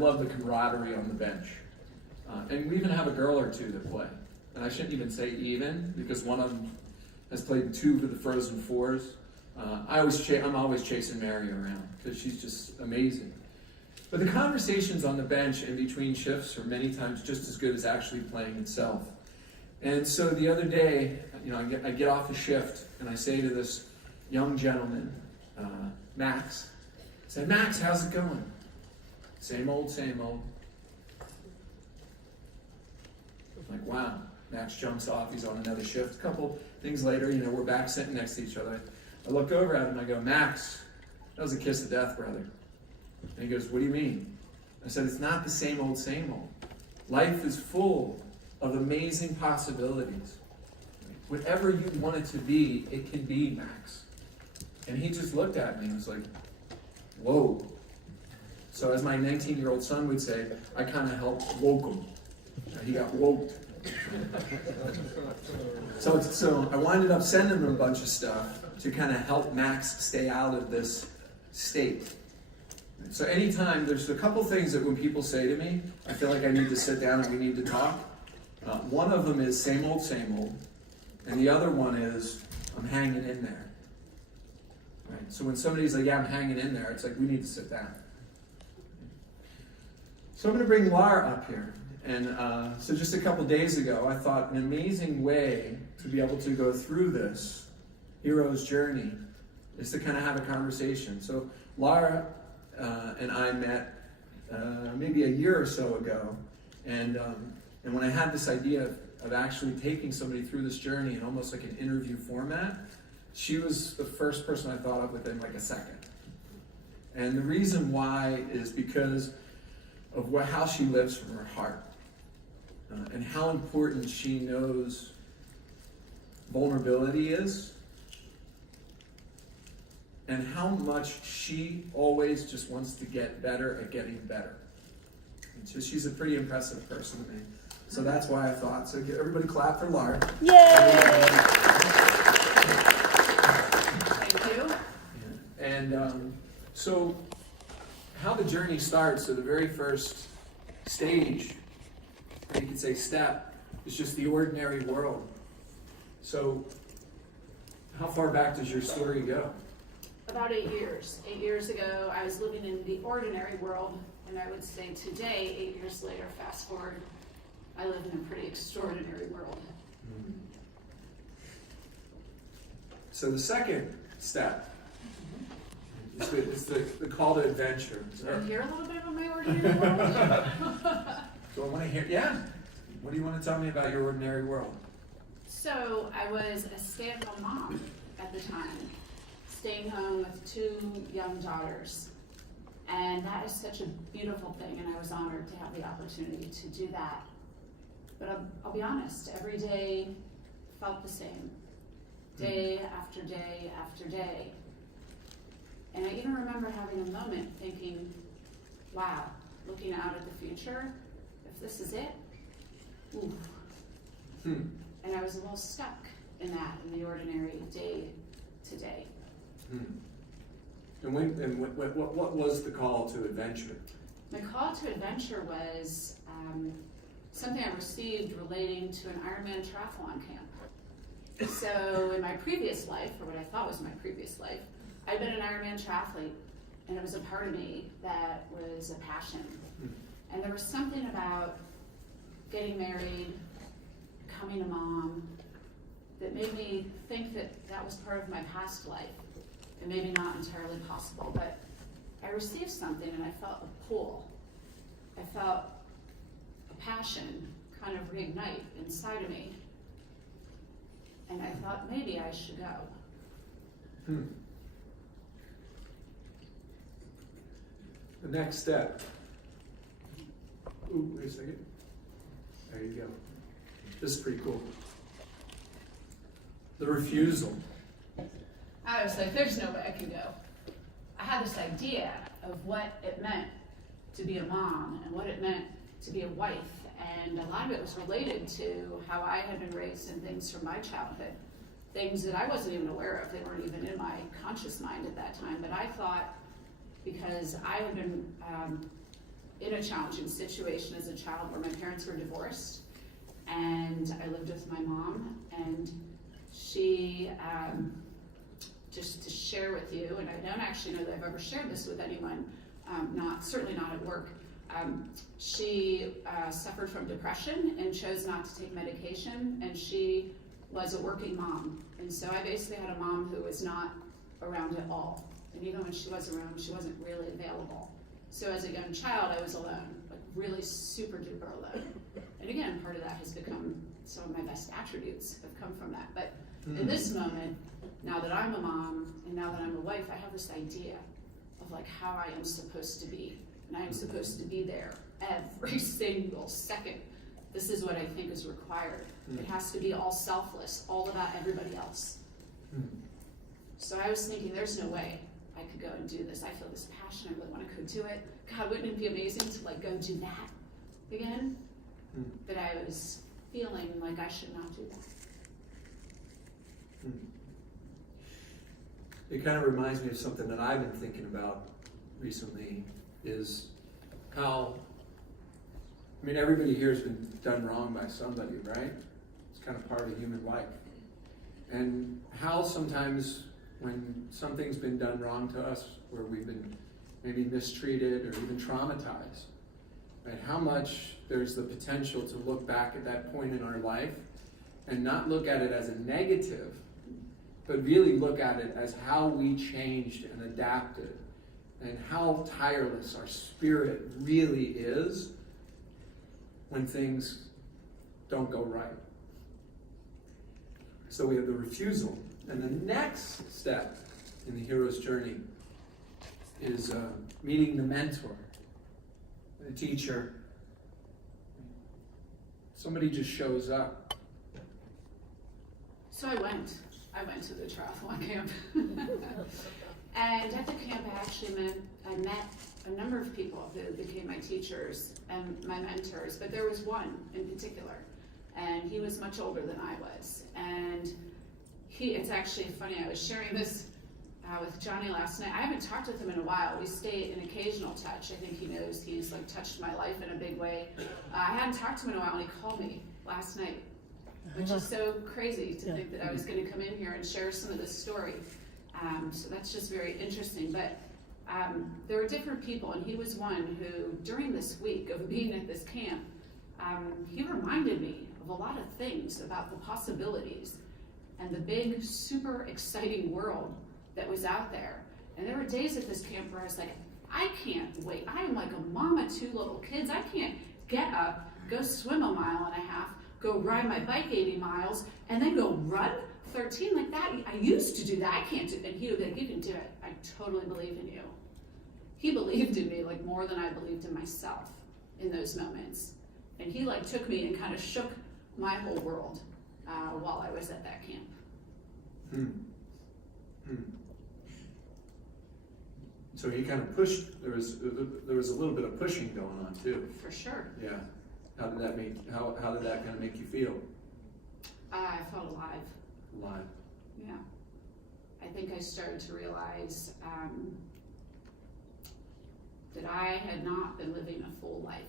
I love the camaraderie on the bench. And we even have a girl or two that play. And I shouldn't even say even, because one of them has played 2 of the Frozen Fours. I'm always chasing Mary around, because she's just amazing. But the conversations on the bench in between shifts are many times just as good as actually playing itself. And so the other day, I get off the shift, and I say to this young gentleman, Max, I say, Max, how's it going? Same old, same old. I'm like, wow. Max jumps off, he's on another shift. A couple things later, we're back sitting next to each other. I look over at him, I go, Max, that was a kiss of death, brother. And he goes, what do you mean? I said, it's not the same old, same old. Life is full of amazing possibilities. Whatever you want it to be, it can be, Max. And he just looked at me and was like, whoa. So as my 19-year-old son would say, I kind of helped woke him. He got woked. So I winded up sending him a bunch of stuff to kind of help Max stay out of this state. So anytime, there's a couple things that when people say to me, I feel like I need to sit down and we need to talk. One of them is same old, and the other one is I'm hanging in there. Right? So when somebody's like, yeah, I'm hanging in there, it's like we need to sit down. So I'm going to bring Lara up here. And so just a couple days ago, I thought an amazing way to be able to go through this hero's journey is to kind of have a conversation. So Lara and I met maybe a year or so ago, and when I had this idea of actually taking somebody through this journey in almost like an interview format, she was the first person I thought of within like a second. And the reason why is because of how she lives from her heart. And how important she knows vulnerability is, and how much she always just wants to get better at getting better. And so she's a pretty impressive person to me. So that's why I thought. So everybody clap for Lara. Yay! Thank you. And so how the journey starts, so the very first stage, you could say step, is just the ordinary world. So how far back does your story go? About 8 years. 8 years ago, I was living in the ordinary world, and I would say today, 8 years later, fast forward, I live in a pretty extraordinary world. Mm-hmm. So the second step is the call to adventure. Can you hear a little bit about my ordinary world? So I want to hear, yeah. What do you want to tell me about your ordinary world? So I was a stay-at-home mom at the time, staying home with 2 young daughters. And that is such a beautiful thing, and I was honored to have the opportunity to do that. But I'll be honest, every day felt the same, day after day after day. And I even remember having a moment thinking, wow, looking out at the future, if this is it, oof. And I was a little stuck in the ordinary day to day. And what was the call to adventure? My call to adventure was something I received relating to an Ironman triathlon camp. So in my previous life, or what I thought was my previous life, I'd been an Ironman triathlete, and it was a part of me that was a passion. And there was something about getting married, becoming a mom, that made me think that that was part of my past life, and maybe not entirely possible, but I received something and I felt a pull. I felt a passion kind of reignite inside of me. And I thought maybe I should go. The next step. Ooh, wait a second. There you go. This is pretty cool. The refusal. I was like, there's no way I can go. I had this idea of what it meant to be a mom and what it meant to be a wife. And a lot of it was related to how I had been raised and things from my childhood. Things that I wasn't even aware of. They weren't even in my conscious mind at that time. But I thought, because I had been in a challenging situation as a child where my parents were divorced, and I lived with my mom, and she, just to share with you, and I don't actually know that I've ever shared this with anyone, certainly not at work. She suffered from depression and chose not to take medication, and she was a working mom. And so I basically had a mom who was not around at all. And even when she was around, she wasn't really available. So as a young child, I was alone, like really super duper alone. And again, part of that has become, some of my best attributes have come from that. But in this moment, now that I'm a mom and now that I'm a wife, I have this idea of like how I am supposed to be. And I am supposed to be there every single second. This is what I think is required. It has to be all selfless, all about everybody else. So I was thinking, there's no way I could go and do this. I feel this passion, I really want to go do it. God, wouldn't it be amazing to like go do that again? But I was feeling like I should not do that. It kind of reminds me of something that I've been thinking about recently, is how, I mean, everybody here has been done wrong by somebody, right? It's kind of part of human life. And how sometimes when something's been done wrong to us, where we've been maybe mistreated or even traumatized, right? How much there's the potential to look back at that point in our life and not look at it as a negative, but really look at it as how we changed and adapted, and how tireless our spirit really is when things don't go right. So we have the refusal. And the next step in the hero's journey is meeting the mentor, the teacher. Somebody just shows up. So I went to the triathlon camp. And at the camp, I met a number of people who became my teachers and my mentors, but there was one in particular, and he was much older than I was. And it's actually funny, I was sharing this with Johnny last night. I haven't talked with him in a while. We stay in occasional touch. I think he knows he's like touched my life in a big way. I hadn't talked to him in a while, and he called me last night, which is so crazy to think that I was going to come in here and share some of this story. So that's just very interesting. But there were different people, and he was one who, during this week of being at this camp, he reminded me of a lot of things about the possibilities and the big, super exciting world that was out there. And there were days at this camp where I was like, I can't wait. I am like a mom of two little kids. I can't get up, go swim 1.5 miles, go ride my bike 80 miles, and then go run 13 like that. I used to do that. I can't do it. And he would be like, you can do it. I totally believe in you. He believed in me like more than I believed in myself in those moments. And he like took me and kind of shook my whole world while I was at that camp. So he kind of pushed. There was a little bit of pushing going on too. For sure. Yeah. How did that kind of make you feel? I felt alive. Alive. Yeah. I think I started to realize that I had not been living a full life.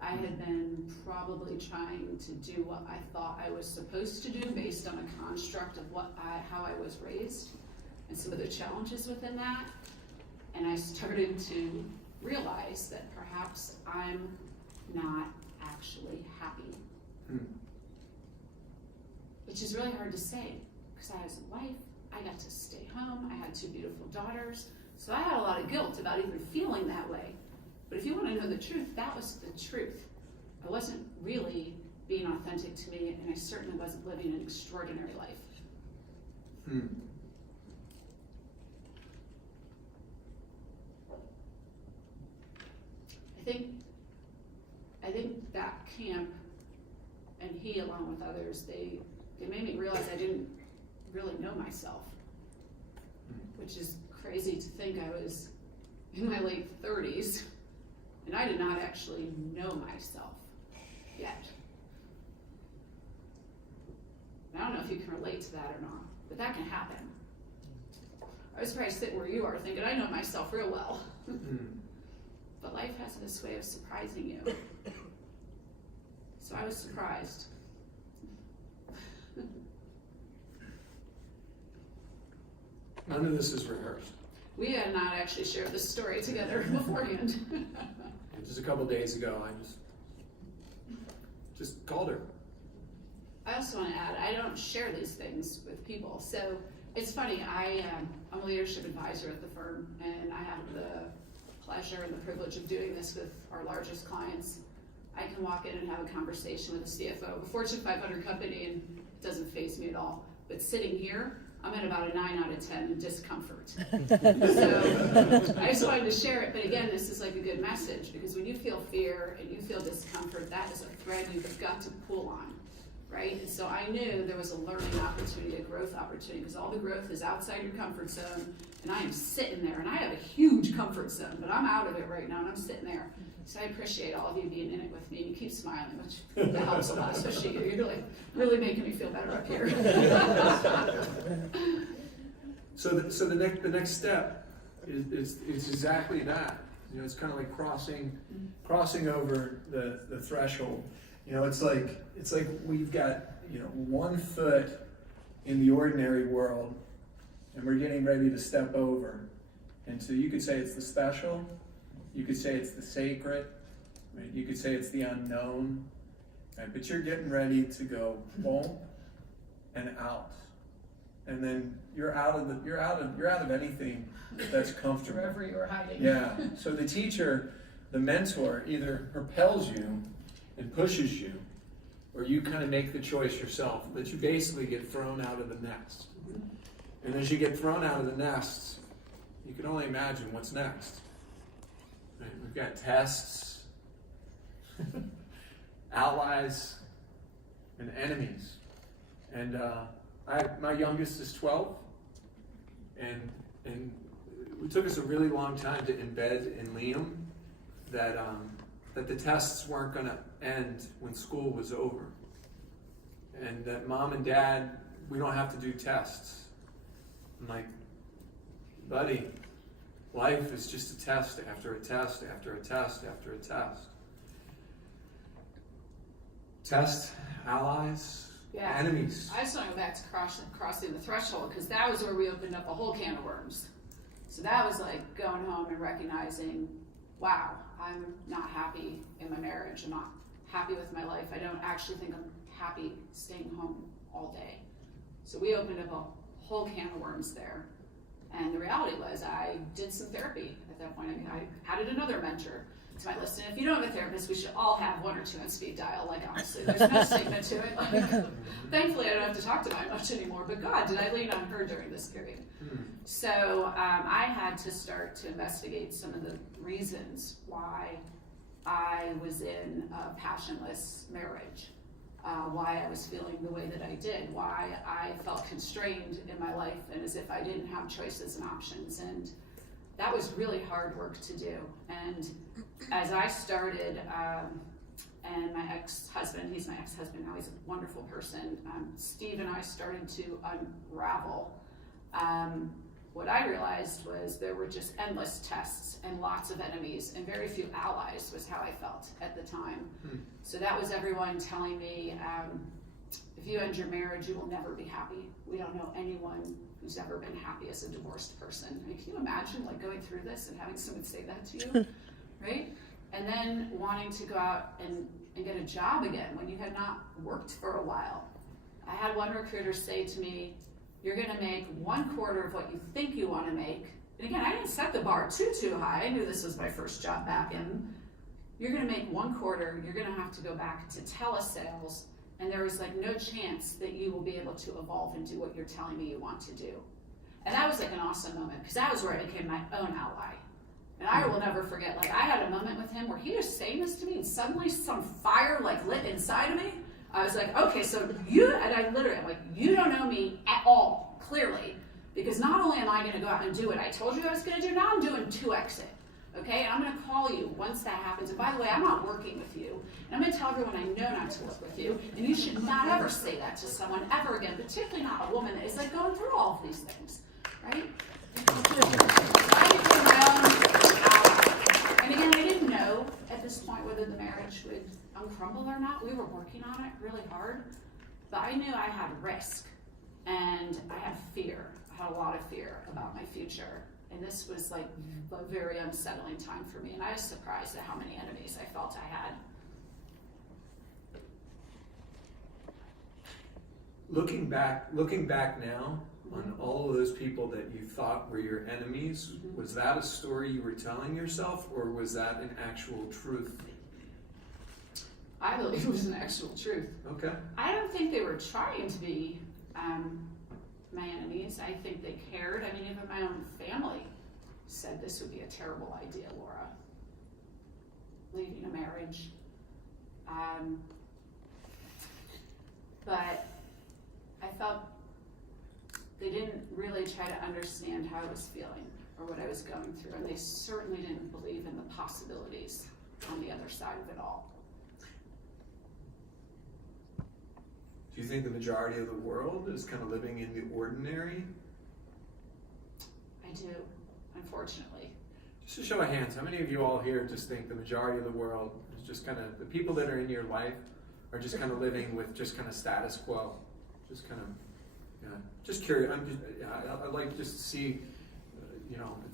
I had been probably trying to do what I thought I was supposed to do based on a construct of how I was raised and some of the challenges within that. And I started to realize that perhaps I'm not actually happy. Which is really hard to say, because I was a wife, I got to stay home, I had 2 beautiful daughters, so I had a lot of guilt about even feeling that way. But if you want to know the truth, that was the truth. I wasn't really being authentic to me, and I certainly wasn't living an extraordinary life. I think that camp, and he along with others, they made me realize I didn't really know myself, which is crazy to think. I was in my late 30s, and I did not actually know myself yet. And I don't know if you can relate to that or not, but that can happen. I was probably sitting where you are thinking, I know myself real well. but life has this way of surprising you. So I was surprised. None of this is rehearsed. We had not actually shared this story together beforehand. Just a couple days ago, I just called her. I also want to add, I don't share these things with people. So it's funny, I'm a leadership advisor at the firm, and I have the pleasure and the privilege of doing this with our largest clients. I can walk in and have a conversation with a CFO of a Fortune 500 company, and it doesn't faze me at all. But sitting here, I'm at about a 9 out of 10 in discomfort. So I just wanted to share it. But again, this is like a good message, because when you feel fear and you feel discomfort, that is a thread you've got to pull on, right? And so I knew there was a learning opportunity, a growth opportunity, because all the growth is outside your comfort zone. And I am sitting there, and I have a huge comfort zone, but I'm out of it right now, and I'm sitting there. So I appreciate all of you being in it with me. You keep smiling, which that helps a lot, especially you. You're like really making me feel better up here. So the next step is exactly that. You know, it's kind of like crossing over the threshold. You know, it's like we've got, you know, 1 foot in the ordinary world, and we're getting ready to step over. And so you could say it's the special. You could say it's the sacred, right? You could say it's the unknown, right? But you're getting ready to go boom and out, and then you're out of anything that's comfortable. Wherever you were hiding. Yeah. So the teacher, the mentor, either propels you and pushes you, or you kind of make the choice yourself. That you basically get thrown out of the nest, and as you get thrown out of the nest, you can only imagine what's next. Right? We've got tests, allies, and enemies. And my youngest is 12, and it took us a really long time to embed in Liam that the tests weren't going to end when school was over, and that mom and dad, we don't have to do tests. I'm like, buddy, life is just a test after a test after a test after a test. Test, allies, enemies. I just want to go back to crossing the threshold, because that was where we opened up a whole can of worms. So that was like going home and recognizing, wow, I'm not happy in my marriage. I'm not happy with my life. I don't actually think I'm happy staying home all day. So we opened up a whole can of worms there. And the reality was I did some therapy at that point. I mean, I added another mentor to my list. And if you don't have a therapist, we should all have 1 or 2 on speed dial. Like, honestly, there's no stigma to it. Like, thankfully, I don't have to talk to mine much anymore. But God, did I lean on her during this period? So I had to start to investigate some of the reasons why I was in a passionless marriage. Why I was feeling the way that I did, why I felt constrained in my life and as if I didn't have choices and options. And that was really hard work to do. And as I started, and my ex-husband, he's my ex-husband now, he's a wonderful person, Steve and I started to unravel. What I realized was there were just endless tests and lots of enemies and very few allies was how I felt at the time. So that was everyone telling me, if you end your marriage, you will never be happy. We don't know anyone who's ever been happy as a divorced person. I mean, can you imagine like going through this and having someone say that to you, right? And then wanting to go out and get a job again when you had not worked for a while. I had one recruiter say to me, you're going to make 1/4 of what you think you want to make. And again, I didn't set the bar too high. I knew this was my first job back in. You're going to make 1/4. You're going to have to go back to telesales. And there is like no chance that you will be able to evolve and do what you're telling me you want to do. And that was like an awesome moment, because that was where I became my own ally. And I will never forget, like I had a moment with him where he was saying this to me and suddenly some fire like lit inside of me. I was like, okay, so I'm like, you don't know me at all, clearly, because not only am I going to go out and do what I told you I was going to do, now I'm doing 2x it, okay? And I'm going to call you once that happens. And by the way, I'm not working with you. And I'm going to tell everyone I know not to work with you. And you should not ever say that to someone ever again, particularly not a woman that is like going through all of these things, right? So I became my own ally. And again, I didn't know at this point whether the marriage would crumble or not. We were working on it really hard, but I knew I had risk and I had fear. I had a lot of fear about my future. And this was like a very unsettling time for me. And I was surprised at how many enemies I felt I had. Looking back now on all of those people that you thought were your enemies, was that a story you were telling yourself, or was that an actual truth? I believe it was an actual truth. Okay. I don't think they were trying to be my enemies. I think they cared. I mean, even my own family said this would be a terrible idea, Laura. Leaving a marriage. But I felt they didn't really try to understand how I was feeling or what I was going through, and they certainly didn't believe in the possibilities on the other side of it all. Do you think the majority of the world is kind of living in the ordinary? I do, unfortunately. Just a show of hands, how many of you all here just think the majority of the world is just kind of, the people that are in your life are just kind of living with just kind of status quo? Just kind of, just curious. I'd like just to see, if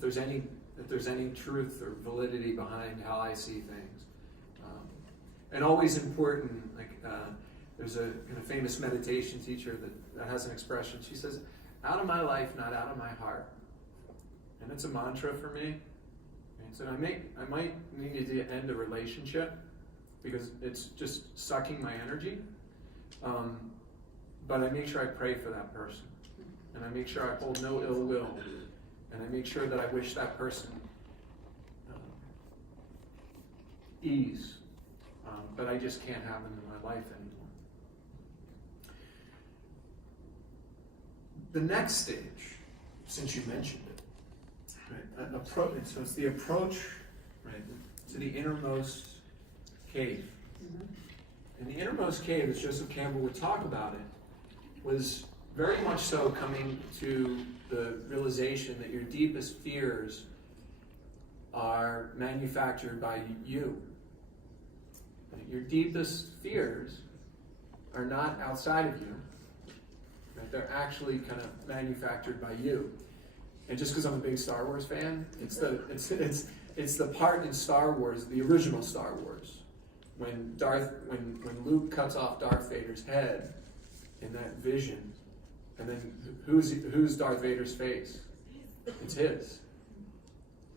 there's any truth or validity behind how I see things. And always important, there's a kind of famous meditation teacher that has an expression. She says, "Out of my life, not out of my heart." And it's a mantra for me. And so I might need to end a relationship because it's just sucking my energy. But I make sure I pray for that person. And I make sure I hold no ill will. And I make sure that I wish that person ease. But I just can't have them in my life anymore. The next stage, since you mentioned it, right? So it's the approach, right, to the innermost cave. And the innermost cave, as Joseph Campbell would talk about it, was very much so coming to the realization that your deepest fears are manufactured by you. Your deepest fears are not outside of you. Right? They're actually kind of manufactured by you. And just because I'm a big Star Wars fan, it's the part in Star Wars, the original Star Wars, when Luke cuts off Darth Vader's head in that vision, and then who's Darth Vader's face? It's his.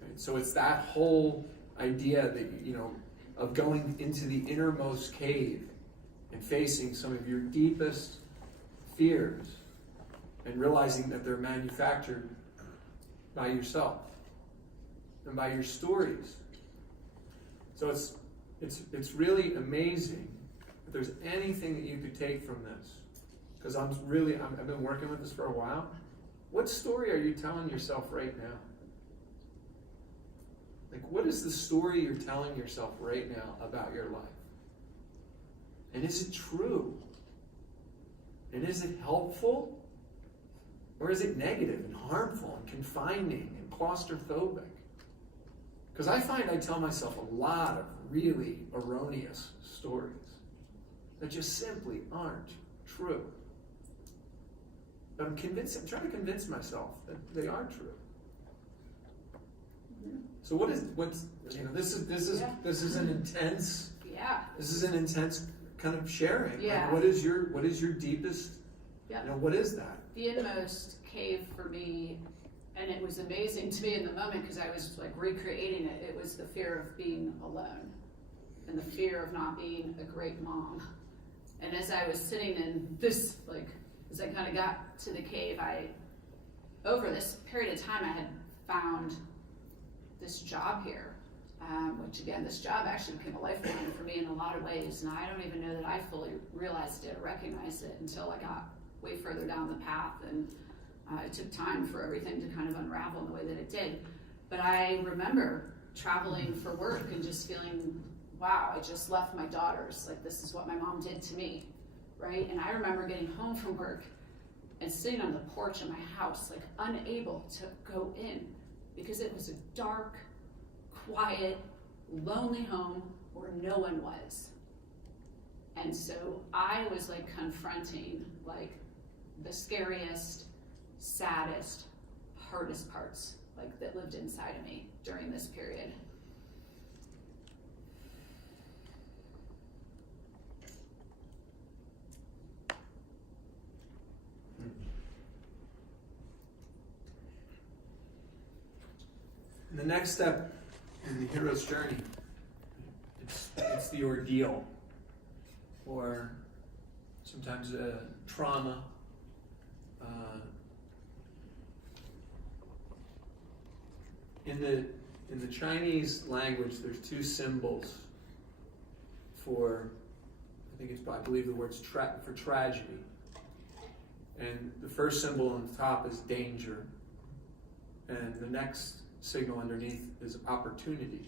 Right? So it's that whole idea that of going into the innermost cave and facing some of your deepest fears and realizing that they're manufactured by yourself and by your stories. So it's really amazing if there's anything that you could take from this, because I've been working with this for a while. What story are you telling yourself right now? What is the story you're telling yourself right now about your life? And is it true? And is it helpful? Or is it negative and harmful and confining and claustrophobic? Because I find I tell myself a lot of really erroneous stories that just simply aren't true. But I'm trying to convince myself that they are true. So this is an intense kind of sharing. Yeah. What is your deepest? Yeah. What is that? The innermost cave for me, and it was amazing to me in the moment because I was recreating it. It was the fear of being alone, and the fear of not being a great mom. And as I was sitting in this, as I kind of got to the cave, over this period of time, I had found this job here, which again, this job actually became a lifeline for me in a lot of ways, and I don't even know that I fully realized it or recognized it until I got way further down the path, and it took time for everything to kind of unravel in the way that it did. But I remember traveling for work and just feeling, wow, I just left my daughters, this is what my mom did to me, right? And I remember getting home from work and sitting on the porch of my house, unable to go in, because it was a dark, quiet, lonely home where no one was. And so I was like confronting like the scariest, saddest, hardest parts like that lived inside of me during this period. And the next step in the hero's journey, it's the ordeal, or sometimes trauma. In the Chinese language, there's two symbols for, I believe the word's for tragedy. And the first symbol on the top is danger, and the next signal underneath is opportunity.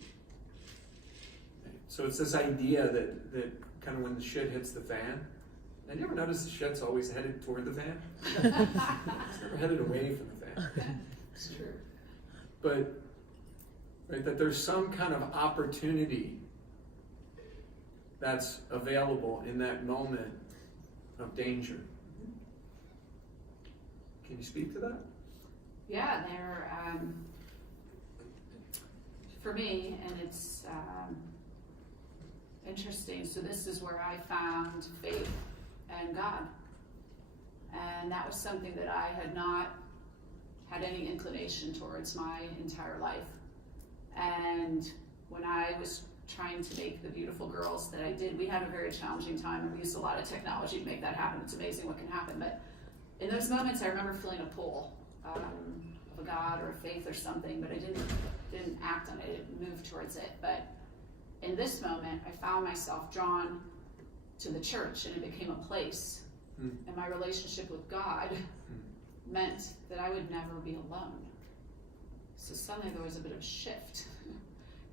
So it's this idea that kind of when the shit hits the fan, and you ever notice the shit's always headed toward the fan? It's never headed away from the fan. It's true. But right, that there's some kind of opportunity that's available in that moment of danger. Can you speak to that? Yeah, they're for me, and it's interesting. So this is where I found faith and God, and that was something that I had not had any inclination towards my entire life. And when I was trying to make the beautiful girls that I did, we had a very challenging time, and we used a lot of technology to make that happen. It's amazing what can happen. But in those moments, I remember feeling a pull of a God or a faith or something, but I didn't act on it. I didn't move towards it. But in this moment, I found myself drawn to the church, and it became a place. And my relationship with God meant that I would never be alone. So suddenly there was a bit of a shift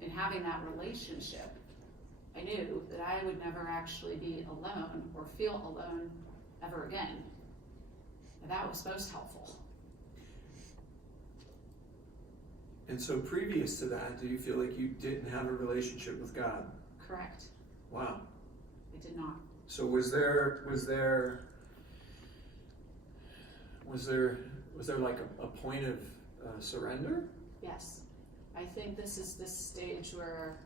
in having that relationship. I knew that I would never actually be alone or feel alone ever again. And that was most helpful. And so previous to that, do you feel like you didn't have a relationship with God? Correct. Wow. I did not. So was there like a point of surrender? Yes. I think this is this stage where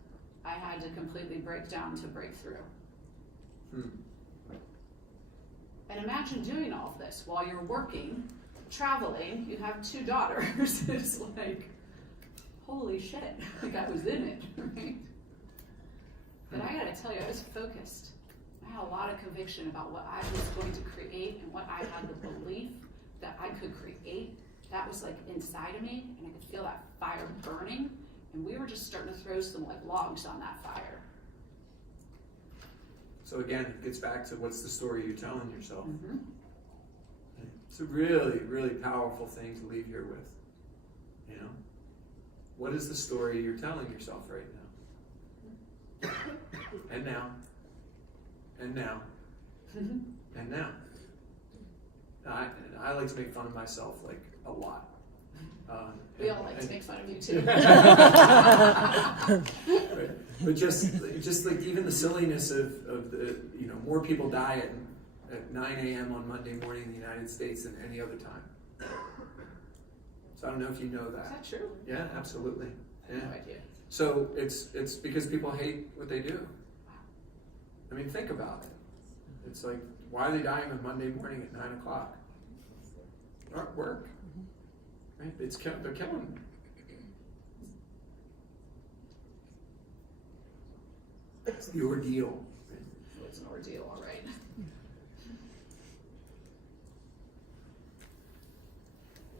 I had to completely break down to break through. And imagine doing all of this while you're working, traveling, you have 2 daughters. It's like, holy shit, like I was in it, right? But I gotta tell you, I was focused. I had a lot of conviction about what I was going to create and what I had the belief that I could create. That was like inside of me, and I could feel that fire burning, and we were just starting to throw some like logs on that fire. So again, it gets back to what's the story you're telling yourself. Mm-hmm. It's a really, really powerful thing to leave here with. You know, what is the story you're telling yourself right now? And now. And now. And now. I like to make fun of myself like a lot. We all like to make fun of you too. Right. But just like even the silliness of the, more people die at 9 a.m. on Monday morning in the United States than any other time. So I don't know if you know that. Is that true? Yeah, absolutely. I have no idea. So it's because people hate what they do. I mean, think about it. It's like, why are they dying on Monday morning at 9 o'clock? They're at work. Right? They're killing them. It's the ordeal. It's an ordeal, all right.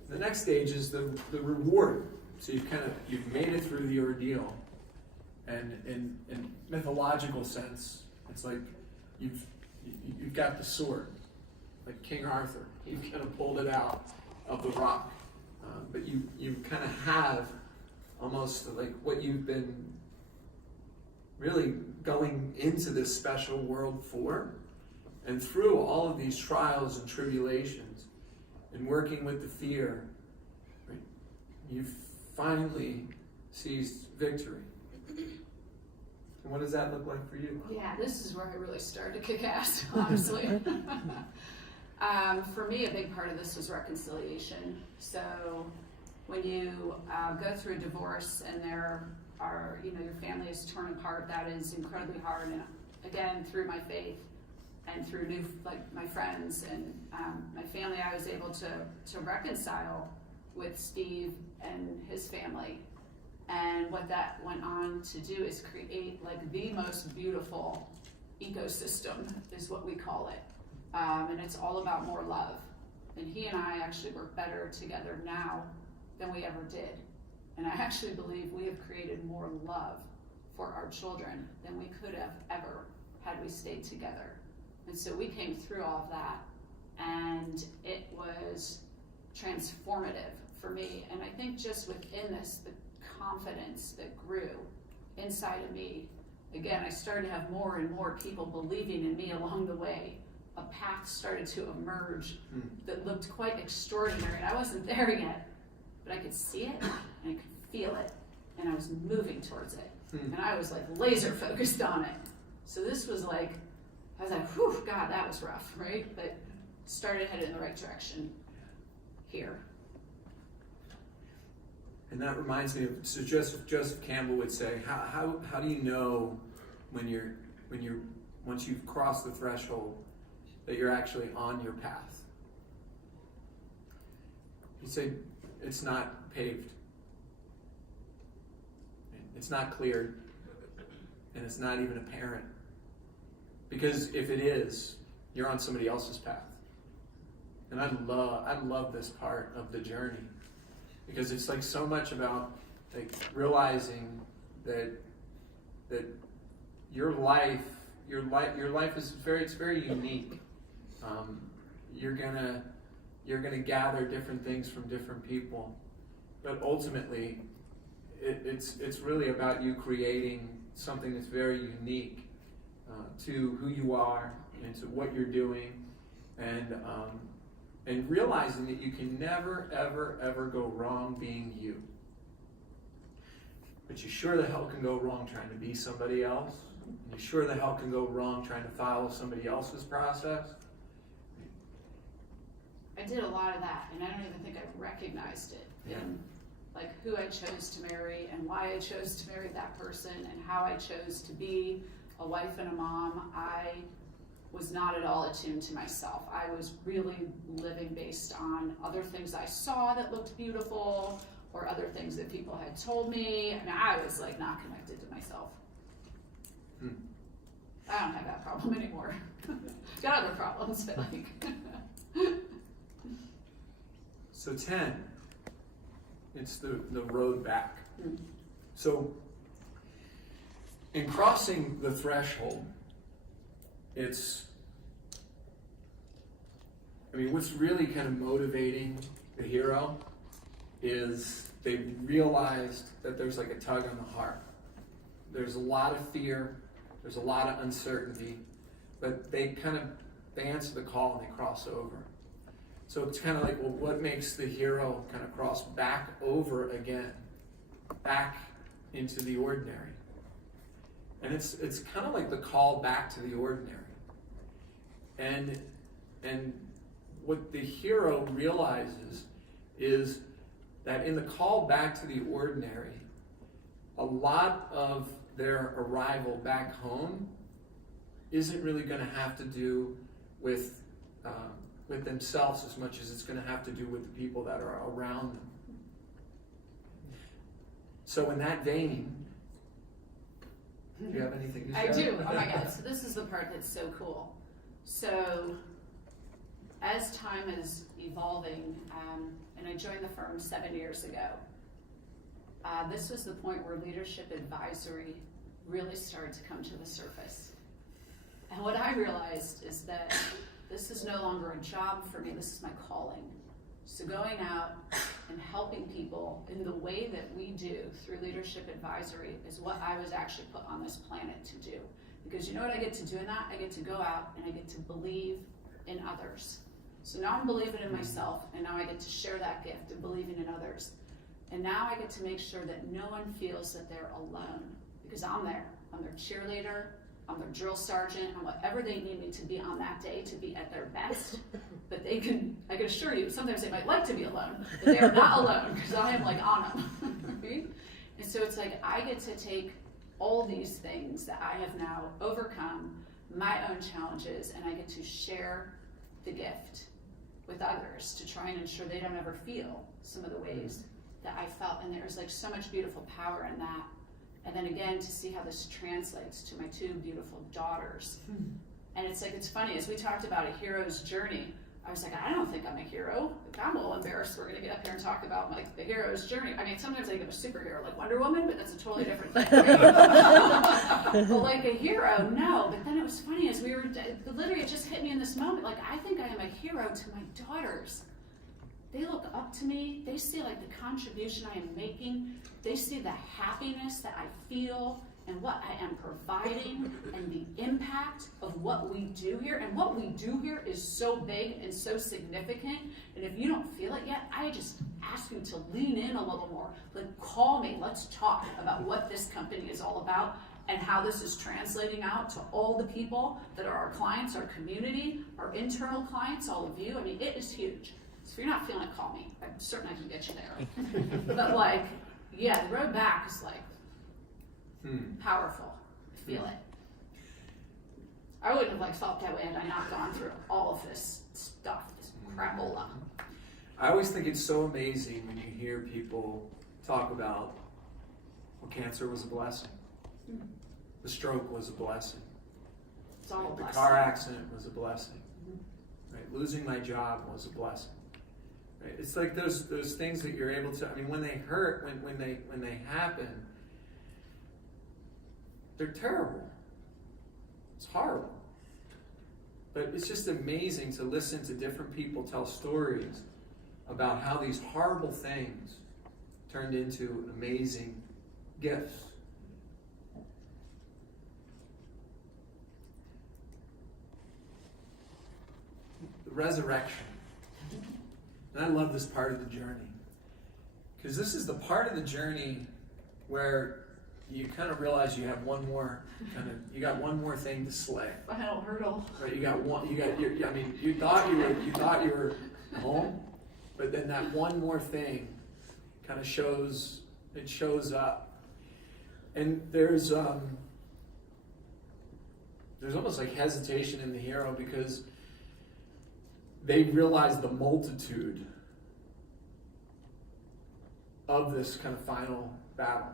The next stage is the reward. So you've made it through the ordeal, and in mythological sense, it's like you've got the sword, like King Arthur. You've kind of pulled it out of the rock, but you kind of have almost like what you've been really going into this special world for, and through all of these trials and tribulations, and working with the fear, right, you've finally seized victory. And what does that look like for you? Yeah, this is where I really started to kick ass, honestly. For me, a big part of this was reconciliation. So when you go through a divorce and there are, your family is torn apart, that is incredibly hard. And again, through my faith and through my friends and my family, I was able to reconcile with Steve and his family. And what that went on to do is create the most beautiful ecosystem, is what we call it. And it's all about more love. And he and I actually work better together now than we ever did. And I actually believe we have created more love for our children than we could have ever had we stayed together. And so we came through all of that, and it was transformative for me. And I think just within this, the confidence that grew inside of me, again, I started to have more and more people believing in me along the way. A path started to emerge that looked quite extraordinary. And I wasn't there yet, but I could see it and I could feel it, and I was moving towards it. And I was laser focused on it. So this was I was like, whew, God, that was rough, right? But started headed in the right direction here. And that reminds me of, so Joseph Campbell would say, how do you know once you've crossed the threshold that you're actually on your path? He said, it's not paved. It's not cleared. And it's not even apparent. Because if it is, you're on somebody else's path. And I love this part of the journey. Because it's so much about realizing that your life is very unique. You're gonna gather different things from different people, but ultimately, it's really about you creating something that's very unique to who you are and to what you're doing, and realizing that you can never, ever, ever go wrong being you. But you sure the hell can go wrong trying to be somebody else. You sure the hell can go wrong trying to follow somebody else's process. I did a lot of that, and I don't even think I recognized it. Yeah. In who I chose to marry and why I chose to marry that person and how I chose to be a wife and a mom. I was not at all attuned to myself. I was really living based on other things I saw that looked beautiful, or other things that people had told me. I mean, I was not connected to myself. I don't have that problem anymore. Got other problems, but So 10, it's the road back. So in crossing the threshold, what's really kind of motivating the hero is they realized that there's a tug on the heart. There's a lot of fear, there's a lot of uncertainty, but they answer the call and they cross over. So it's kind of what makes the hero kind of cross back over again, back into the ordinary? And it's kind of the call back to the ordinary. And what the hero realizes is that in the call back to the ordinary, a lot of their arrival back home isn't really going to have to do with themselves as much as it's going to have to do with the people that are around them. So in that vein, do you have anything to share? I do. Oh my God. So this is the part that's so cool. So as time is evolving, and I joined the firm 7 years ago, this was the point where leadership advisory really started to come to the surface. And what I realized is that this is no longer a job for me, this is my calling. So going out and helping people in the way that we do through leadership advisory is what I was actually put on this planet to do. Because you know what I get to do in that? I get to go out and I get to believe in others. So now I'm believing in myself, and now I get to share that gift of believing in others. And now I get to make sure that no one feels that they're alone, because I'm there. I'm their cheerleader, I'm their drill sergeant, I'm whatever they need me to be on that day to be at their best. But I can assure you, sometimes they might like to be alone, but they are not alone, because I am like on them. Right? And so it's like I get to take all these things that I have now overcome, my own challenges, and I get to share the gift with others to try and ensure they don't ever feel some of the ways that I felt. And there's like so much beautiful power in that. And then again, to see how this translates to my two beautiful daughters. And it's like, it's funny, as we talked about a hero's journey, I was like, I don't think I'm a hero. Like, I'm a little embarrassed we're gonna get up here and talk about like the hero's journey. I mean, sometimes I think of a superhero like Wonder Woman, but that's a totally different thing. Right? But like a hero, no. But then it was funny, as we were, literally it just hit me in this moment, like I think I am a hero to my daughters. They look up to me, they see like the contribution I am making, they see the happiness that I feel and what I am providing and the impact of what we do here. And what we do here is so big and so significant. And if you don't feel it yet, I just ask you to lean in a little more. Like, call me, let's talk about what this company is all about and how this is translating out to all the people that are our clients, our community, our internal clients, all of you. I mean, it is huge. So if you're not feeling it, call me. I'm certain I can get you there. But like, yeah, the road back is like powerful. I feel it. I wouldn't have like felt that way had I not gone through all of this stuff, this crapola. I always think it's so amazing when you hear people talk about, well, cancer was a blessing. The stroke was a blessing. It's all a blessing. The car accident was a blessing. Right? Losing my job was a blessing. Right? It's like those things that you're able to, I mean, when they hurt, when they happen, they're terrible. It's horrible. But it's just amazing to listen to different people tell stories about how these horrible things turned into amazing gifts. The resurrection. And I love this part of the journey. Because this is the part of the journey where you kind of realize you have one more thing to slay. Final hurdle. Right, you thought you were home, but then that one more thing kind of shows up. And there's almost like hesitation in the hero because they realize the multitude of this kind of final battle.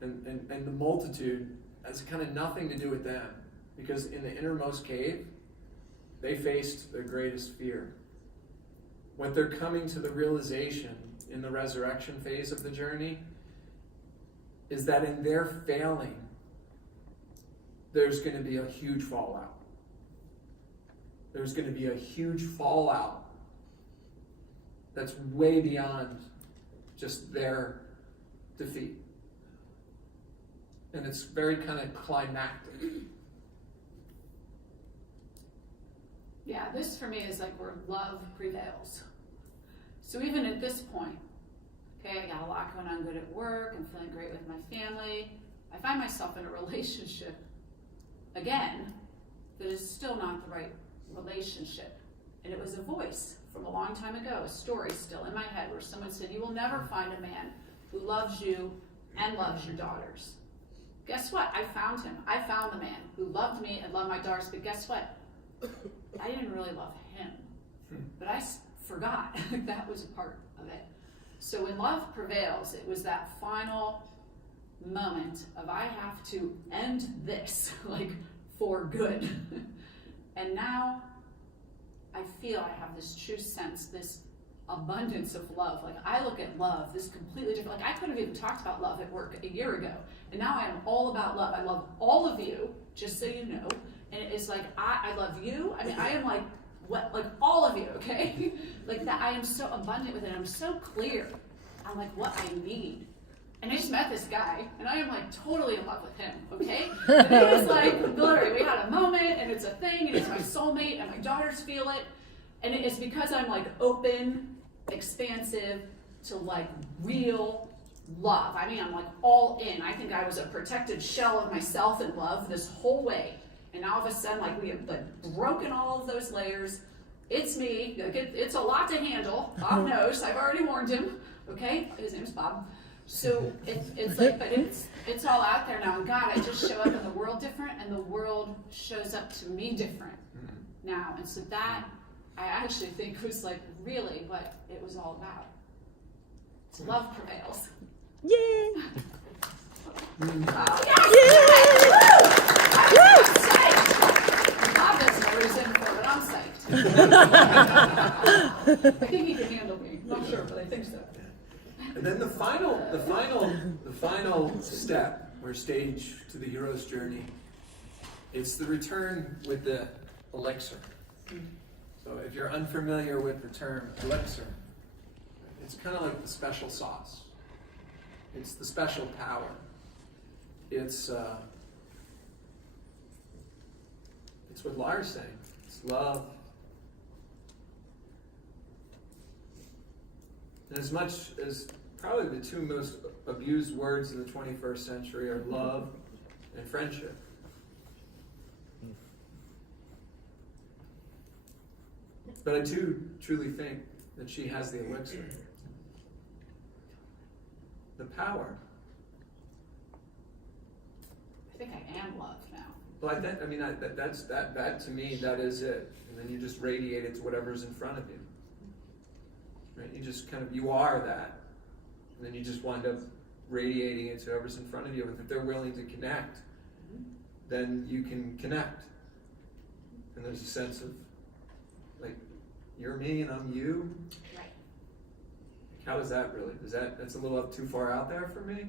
And the multitude has kind of nothing to do with them. Because in the Innermost Cave, they faced their greatest fear. What they're coming to the realization in the resurrection phase of the journey is that in their failing, there's going to be a huge fallout. There's going to be a huge fallout that's way beyond just their defeat. And it's very kind of climactic. Yeah, this for me is like where love prevails. So even at this point, okay, I got a lot going on good at work, I'm feeling great with my family. I find myself in a relationship, again, that is still not the right relationship. And it was a voice from a long time ago, a story still in my head where someone said, you will never find a man who loves you and loves your daughters. Guess what? I found him. I found the man who loved me and loved my daughters, but guess what? I didn't really love him. But I forgot that was a part of it. So when love prevails, it was that final moment of I have to end this, like for good. And now I feel I have this true sense, this abundance of love. Like I look at love this completely different. Like I could have even talked about love at work a year ago, and now I am all about love. I love all of you, just so you know. And it's like I love you. I mean, I am like all of you, okay? Like that. I am so abundant with it. I'm so clear on like what I need. And I just met this guy, and I am like totally in love with him, okay? And it was like literally, we had a moment, and it's a thing, and it's my soulmate, and my daughters feel it. And it's because I'm like open, expansive to like real love. I mean, I'm like all in. I think I was a protected shell of myself and love this whole way. And now all of a sudden, like we have like broken all of those layers. It's me. Like it's a lot to handle. Bob knows. I've already warned him. Okay, his name's Bob. So it's like, but it's all out there now. And God, I just show up in the world different, and the world shows up to me different now. And so that I actually think was like really what it was all about. It's love prevails. Yay! Oh yes! Woo! I'm psyched. Bob doesn't know what he's in for, but I'm psyched. I think he can handle me. I'm not sure, but I think so. And then the final step or stage to the hero's journey, it's the return with the elixir. So if you're unfamiliar with the term elixir, it's kind of like the special sauce. It's the special power. It's what Lara's saying. It's love. And as much as probably the two most abused words in the 21st century are love and friendship. But I do truly think that she has the elixir. The power. I think I am love now. Well, that to me, that is it. And then you just radiate it to whatever's in front of you. Right? You just you are that. And then you just wind up radiating it to whoever's in front of you. And if they're willing to connect, then you can connect. And there's a sense of, like, you're me and I'm you. Right. How is that really? That's a little too far out there for me?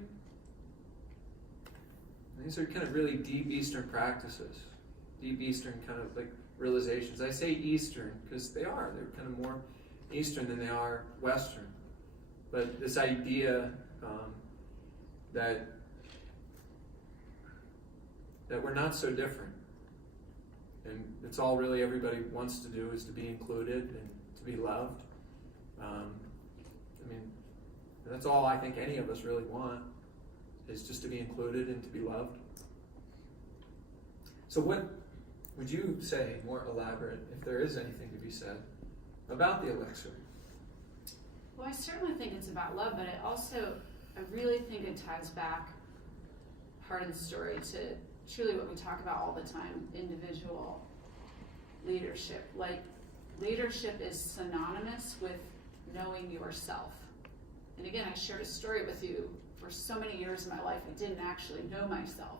These are kind of really deep Eastern practices. Deep Eastern kind of like realizations. I say Eastern because they're kind of more Eastern than they are Western. But this idea that we're not so different. And it's all really everybody wants to do is to be included and to be loved. That's all I think any of us really want, is just to be included and to be loved. So what would you say, more elaborate, if there is anything to be said, about the elixir? Well, I certainly think it's about love, but I really think it ties back part of the story to truly what we talk about all the time, individual leadership. Like, leadership is synonymous with knowing yourself. And again, I shared a story with you. For so many years in my life, I didn't actually know myself.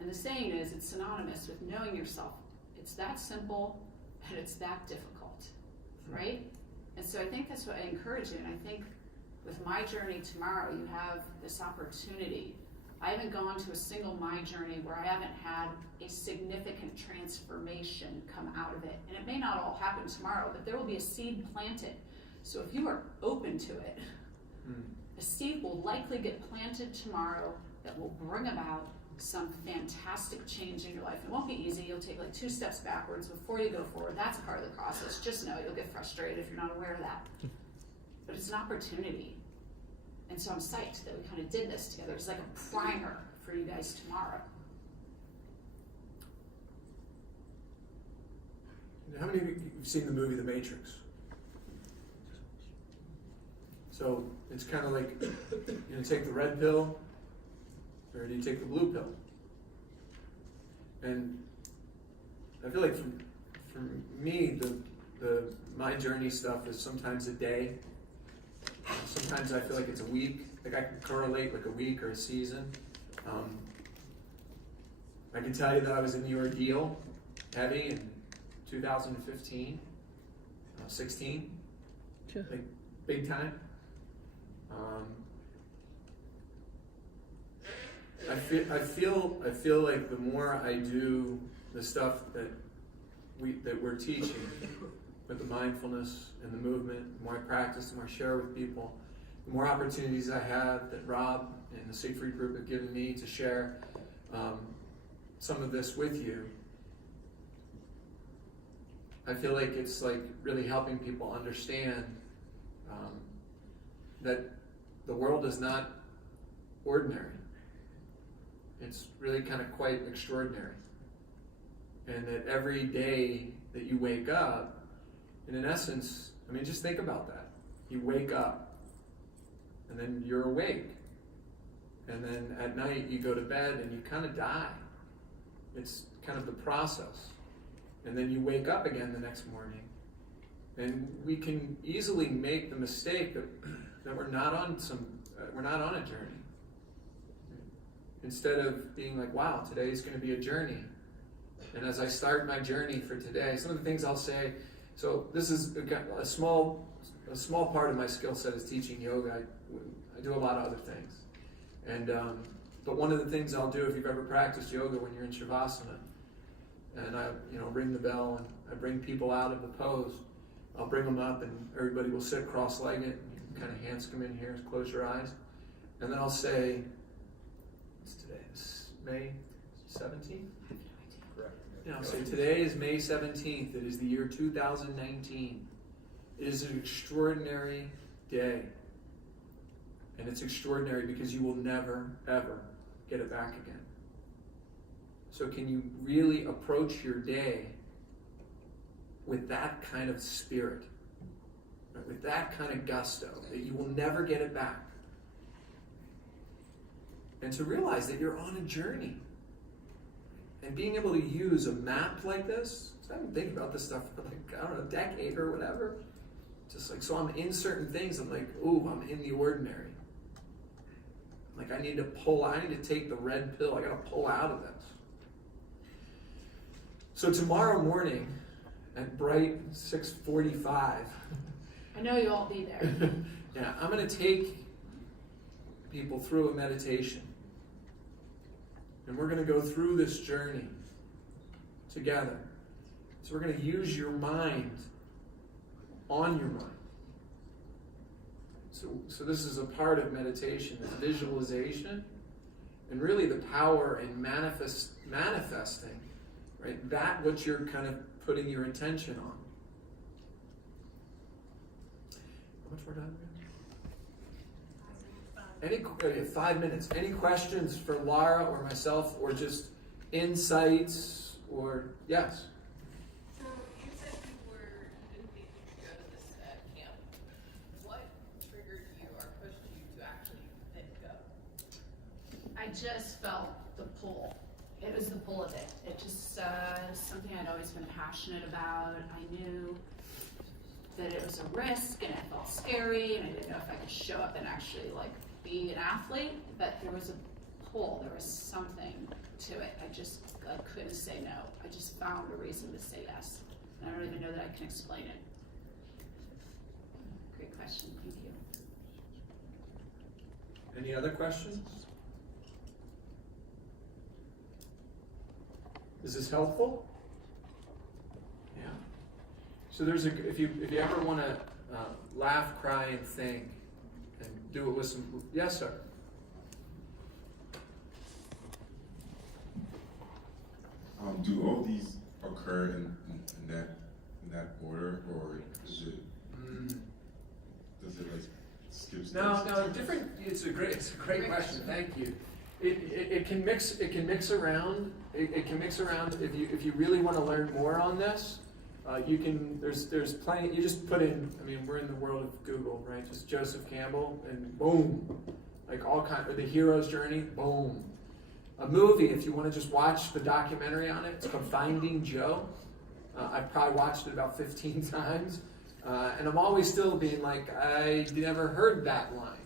And the saying is, it's synonymous with knowing yourself. It's that simple, and it's that difficult, right? And so I think that's what I encourage you. And I think with my journey tomorrow, you have this opportunity. I haven't gone to a single my journey where I haven't had a significant transformation come out of it. And it may not all happen tomorrow, but there will be a seed planted. So if you are open to it, a seed will likely get planted tomorrow that will bring about some fantastic change in your life. It won't be easy. You'll take like 2 steps backwards before you go forward. That's part of the process. Just know you'll get frustrated if you're not aware of that. But it's an opportunity. And so I'm psyched that we kind of did this together. It's like a primer for you guys tomorrow. How many of you have seen the movie The Matrix? So it's kind of like, you take the red pill, or do you take the blue pill? And I feel like for me, my journey stuff is sometimes a day. Sometimes I feel like it's a week. Like I can correlate like a week or a season. I can tell you that I was in the ordeal heavy in 2015, 16, like big time. I feel like the more I do the stuff that we're teaching with the mindfulness and the movement, the more I practice, the more I share with people, the more opportunities I have that Rob and the Siegfried group have given me to share some of this with you. I feel like it's like really helping people understand that the world is not ordinary. It's really kind of quite extraordinary. And that every day that you wake up, and in essence, I mean, just think about that. You wake up, and then you're awake. And then at night you go to bed and you kind of die. It's kind of the process. And then you wake up again the next morning. And we can easily make the mistake that we're not on a journey. Instead of being like, wow, today is going to be a journey. And as I start my journey for today, some of the things I'll say, so this is a small part of my skill set is teaching yoga. I do a lot of other things. And but one of the things I'll do, if you've ever practiced yoga when you're in Shavasana, and I ring the bell and I bring people out of the pose, I'll bring them up and everybody will sit cross-legged. You can kind of hands come in here, close your eyes. And then I'll say, what's today? It's May 17th? Correct. Yeah, I'll say today is May 17th. It is the year 2019. It is an extraordinary day. And it's extraordinary because you will never, ever get it back again. So can you really approach your day with that kind of spirit, right? With that kind of gusto, that you will never get it back? And to realize that you're on a journey. And being able to use a map like this, so I've been thinking about this stuff for a decade or whatever. Just like, so I'm in certain things, I'm like, ooh, I'm in the ordinary. Like I need to take the red pill. I got to pull out of this. So tomorrow morning at bright 6:45. I know you'll all be there. Yeah, I'm going to take people through a meditation. And we're going to go through this journey together. So we're going to use your mind on your mind. So this is a part of meditation, this visualization, and really the power in manifesting, right? That what you're kind of putting your attention on. How much more time do we have? 5 minutes. Any questions for Lara or myself, or just insights, or yes? So you said you didn't think you could go to this camp. What triggered you or pushed you to actually then go? I just felt the pull. It was the pull of it. It just something I'd always been passionate about. I knew that it was a risk and it felt scary and I didn't know if I could show up and actually be an athlete, but there was a pull, there was something to it. I couldn't say no. I just found a reason to say yes. And I don't even know that I can explain it. Great question, thank you. Any other questions? Is this helpful? Yeah. So if you ever want to laugh, cry, and think, and do it with some, yes, sir. Do all these occur in that order, or is it does it like skip steps? No, different. It's a great question. Thank you. It can mix around. It can mix around. If you really want to learn more on this, you can. There's plenty. You just put in. I mean, we're in the world of Google, right? Just Joseph Campbell, and boom, like all kind. Or the hero's journey, boom. A movie, if you want to just watch the documentary on it, it's called Finding Joe. I've probably watched it about 15 times, and I'm always still being like, I never heard that line.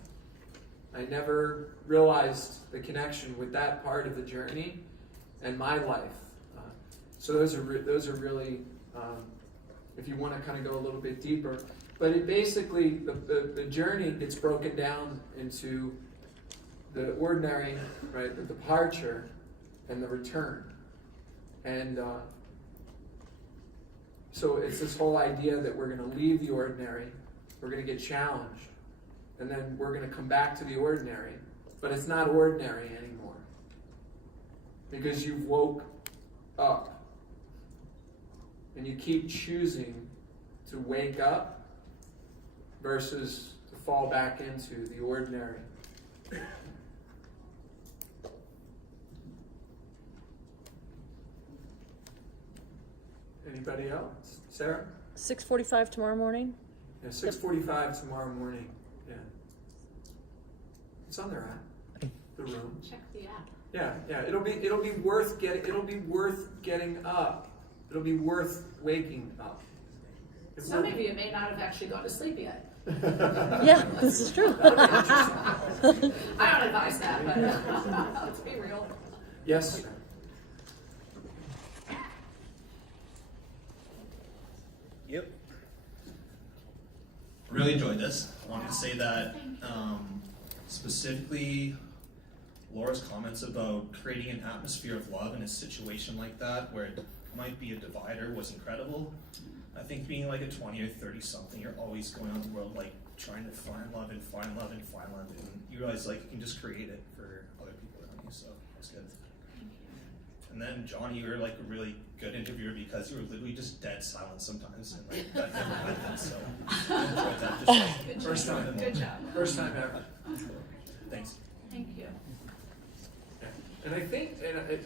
I never realized the connection with that part of the journey and my life. So those are really, if you want to kind of go a little bit deeper. But it basically, the journey gets broken down into the ordinary, right, the departure, and the return. And so it's this whole idea that we're going to leave the ordinary, we're going to get challenged, and then we're going to come back to the ordinary. But it's not ordinary anymore. Because you've woke up. And you keep choosing to wake up versus to fall back into the ordinary. Anybody else? Sarah? 6:45 tomorrow morning. Yeah, 6:45 tomorrow morning. Yeah. It's on their app. The room. Check the app. Yeah. It'll be worth getting up. It'll be worth waking up. If Some we're- of you may not have actually gone to sleep yet. Yeah, this is true. That'll be interesting. I don't advise that, but let's be real. Yes. Yep. Really enjoyed this. I wanted to say that specifically Laura's comments about creating an atmosphere of love in a situation like that where it might be a divider was incredible. I think being like a 20 or 30 something, you're always going on the world like trying to find love and find love and find love, and you realize like you can just create it for other people around you, so that's good. And then Johnny, you were like a really good interviewer because you were literally just dead silent sometimes, and like that never happened. So I enjoyed that. Just like, Good First job. time. Good job. First time ever. thanks. Thank you. And I think,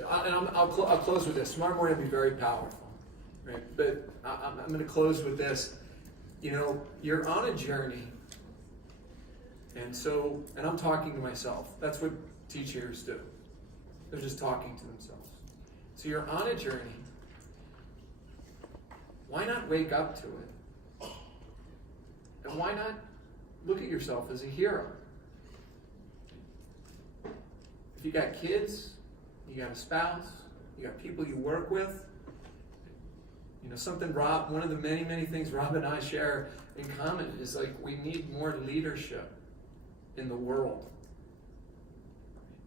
I'll close with this. Tomorrow morning will be very powerful, right? But I'm going to close with this. You know, you're on a journey, and I'm talking to myself. That's what teachers do. They're just talking to themselves. So you're on a journey. Why not wake up to it? And why not look at yourself as a hero? If you got kids, you got a spouse, you got people you work with, you know, one of the many things Rob and I share in common is like we need more leadership in the world.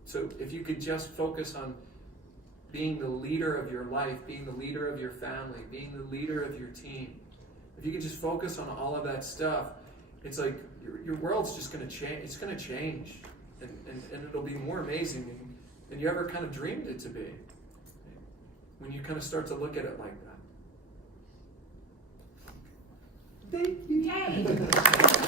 So if you could just focus on being the leader of your life, being the leader of your family, being the leader of your team, if you could just focus on all of that stuff, it's like your world's just going to change. It's going to change. And it'll be more amazing than you ever kind of dreamed it to be when you kind of start to look at it like that. Thank you. Yay!